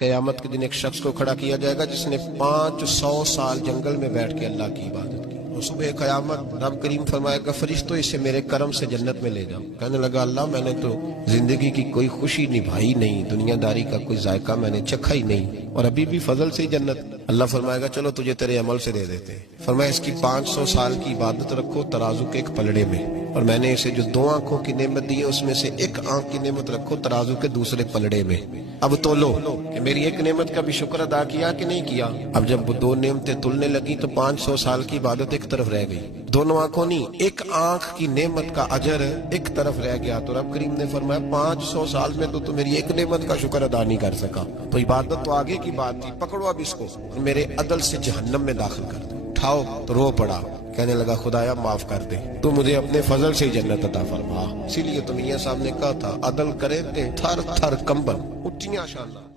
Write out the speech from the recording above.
قیامت کے دن ایک شخص کو کھڑا کیا جائے گا جس نے 500 سال جنگل میں بیٹھ کے اللہ کی عبادت کی، اور صبح قیامت رب کریم فرمائے گا فرشتوں اسے میرے کرم سے جنت میں لے جاؤ۔ کہنے لگا اللہ میں نے تو زندگی کی کوئی خوشی نبھائی نہیں، دنیا داری کا کوئی ذائقہ میں نے چکھا ہی نہیں، اور ابھی بھی فضل سے ہی جنت۔ اللہ فرمائے گا چلو تجھے تیرے عمل سے دے دیتے ہیں۔ فرمایا اس کی 500 سال کی عبادت رکھو ترازو کے ایک پلڑے میں، اور میں نے اسے جو 2 آنکھوں کی نعمت دی ہے اس میں سے 1 آنکھ کی نعمت رکھو ترازو کے دوسرے پلڑے میں۔ اب تولو کہ میری 1 نعمت کا بھی شکر ادا کیا کہ نہیں کیا۔ اب جب وہ 2 نعمتیں تلنے لگی تو 500 سال کی عبادت ایک طرف رہ گئی، 2 آنکھوں نہیں 1 آنکھ کی نعمت کا اجر ایک طرف رہ گیا۔ تو رب کریم نے فرمایا 500 سال میں تو میری 1 نعمت کا شکر ادا نہیں کر سکا، تو عبادت تو آگے کی بات تھی، پکڑو اب اس کو اور میرے عدل سے جہنم میں داخل کر دو۔ اٹھاؤ تو رو پڑا، کہنے لگا خدایا معاف کر دے، تو مجھے اپنے فضل سے جنت عطا فرما۔ اسی لیے تو میاں صاحب نے کہا تھا عدل کرے تے تھر تھر کمبن اٹھیاں شاناں۔